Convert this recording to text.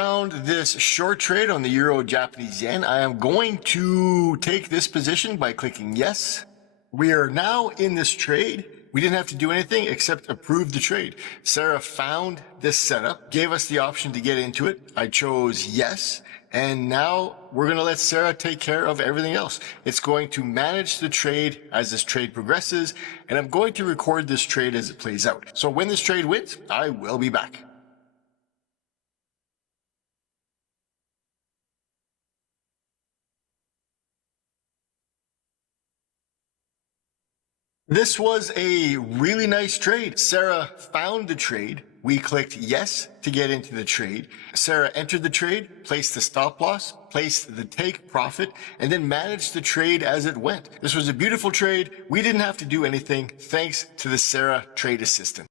Found this short trade on the euro Japanese yen. I am going to take this position by clicking yes. We are now in this trade. We didn't have to do anything except approve the trade. Sarah found this setup, gave us the option to get into it. I chose yes. And now we're going to let Sarah take care of everything else. It's going to manage the trade as this trade progresses. And I'm going to record this trade as it plays out. So when this trade wins, I will be back. This was a really nice trade. Sarah found the trade. We clicked yes to get into the trade. Sarah entered the trade, placed the stop loss, placed the take profit, and then managed the trade as it went. This was a beautiful trade. We didn't have to do anything thanks to the Sarah Trade Assistant.